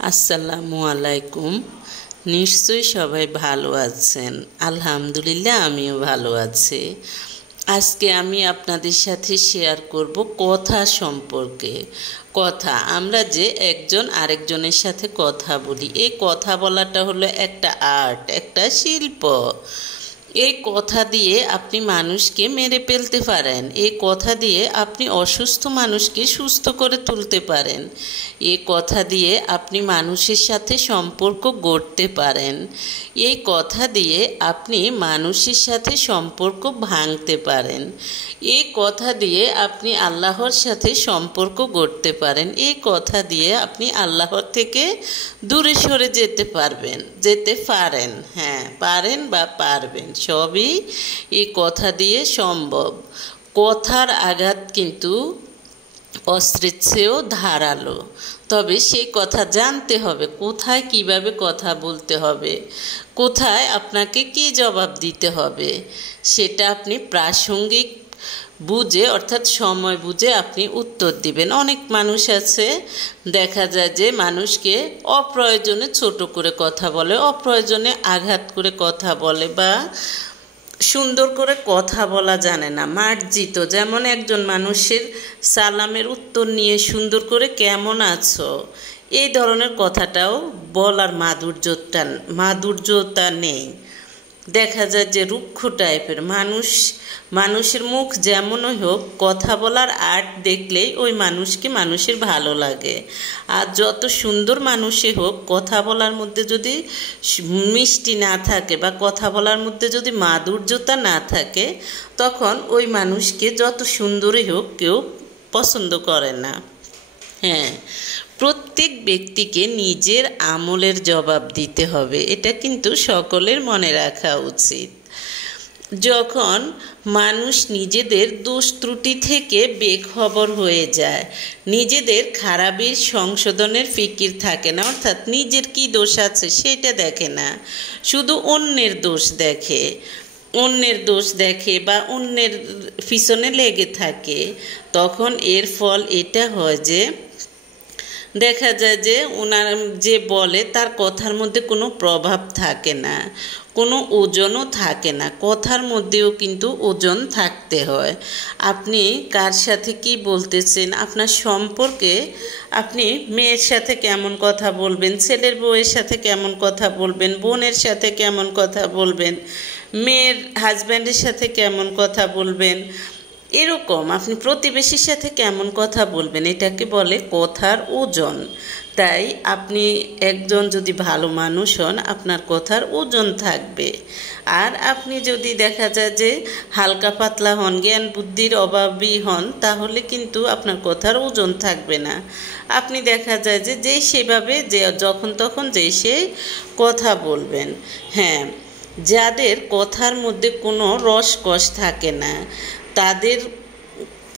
আসসালামু আলাইকুম। নিশ্চয়ই সবাই ভালো আছেন। আলহামদুলিল্লাহ আমিও ভালো আছি। আজকে আমি আপনাদের সাথে শেয়ার করব কথা সম্পর্কে। আমরা যে একজন আরেকজনের সাথে কথা বলি, এই কথা বলাটা হলো একটা আর্ট, একটা শিল্প। এই কথা দিয়ে আপনি মানুষকে মেরে ফেলতে পারেন, এই কথা দিয়ে আপনি অসুস্থ মানুষকে সুস্থ করে তুলতে পারেন, এই কথা দিয়ে আপনি মানুষের সাথে সম্পর্ক গড়তে পারেন, এই কথা দিয়ে আপনি মানুষের সাথে সম্পর্ক ভাঙতে পারেন, এই কথা দিয়ে আপনি আল্লাহর সাথে সম্পর্ক গড়তে পারেন, এই কথা দিয়ে আপনি আল্লাহর থেকে দূরে সরে যেতে পারেন। হ্যাঁ, পারেন বা পারবেন, সবই এই কথা দিয়ে সম্ভব। কথার আঘাত কিন্তু অস্ত্রের চেয়েও ধারালো। তবে সেই কথা জানতে হবে, কোথায় কিভাবে কথা বলতে হবে, কোথায় আপনাকে কি জবাব দিতে হবে, সেটা আপনি প্রাসঙ্গিক বুঝে, অর্থাৎ সময় বুঝে আপনি উত্তর দিবেন। অনেক মানুষ আছে, দেখা যায় যে মানুষকে অপ্রয়োজনে ছোট করে কথা বলে, অপ্রয়োজনে আঘাত করে কথা বলে, বা সুন্দর করে কথা বলা জানে না, মার্জিত। যেমন একজন মানুষের সালামের উত্তর নিয়ে সুন্দর করে কেমন আছো, এই ধরনের কথাটাও বলার মাধুর্যতা নেই। দেখা যায় যে রুক্ষ টাইপের মানুষের মুখ যেমনই হোক, কথা বলার আর্ট দেখলেই ওই মানুষের ভালো লাগে। আর যত সুন্দর মানুষই হোক, কথা বলার মধ্যে যদি মিষ্টি না থাকে বা কথা বলার মধ্যে যদি মাধুর্যতা না থাকে, তখন ওই মানুষকে যত সুন্দরই হোক কেউ পছন্দ করে না। হ্যাঁ, প্রত্যেক ব্যক্তিকে নিজের আমলের জবাব দিতে হবে, এটা কিন্তু সকলের মনে রাখা উচিত। যখন মানুষ নিজেদের দোষ ত্রুটি থেকে বেখবর হয়ে যায়, নিজেদের খারাপের সংশোধনের ফিকির থাকে না, অর্থাৎ নিজের কি দোষ আছে সেটা দেখে না, শুধু অন্যের দোষ দেখে বা অন্যের পিছনে লেগে থাকে, তখন এর ফল এটা হয় যে দেখা যায় যে ওনার যে বলে তার কথার মধ্যে কোনো প্রভাব থাকে না, কোনো ওজনও থাকে না। কথার মধ্যেও কিন্তু ওজন থাকতে হয়। আপনি কার সাথে কি বলতেছেন, আপনার সম্পর্কে আপনি মেয়ের সাথে কেমন কথা বলবেন, ছেলের বউয়ের সাথে কেমন কথা বলবেন, বোনের সাথে কেমন কথা বলবেন, মেয়ের হাজব্যান্ডের সাথে কেমন কথা বলবেন, এরকম আপনি প্রতিবেশীর সাথে কেমন কথা বলবেন, এটাকে বলে কথার ওজন। তাই আপনি একজন যদি ভালো মানুষ হন, আপনার কথার ওজন থাকবে। আর আপনি যদি দেখা যায় যে হালকা পাতলা হন, জ্ঞান বুদ্ধির অভাবী হন, তাহলে কিন্তু আপনার কথার ওজন থাকবে না। আপনি দেখা যায় যে সেভাবে যখন তখন সে কথা বলবেন। হ্যাঁ, যাদের কথার মধ্যে কোনো রসকস থাকে না, তাদের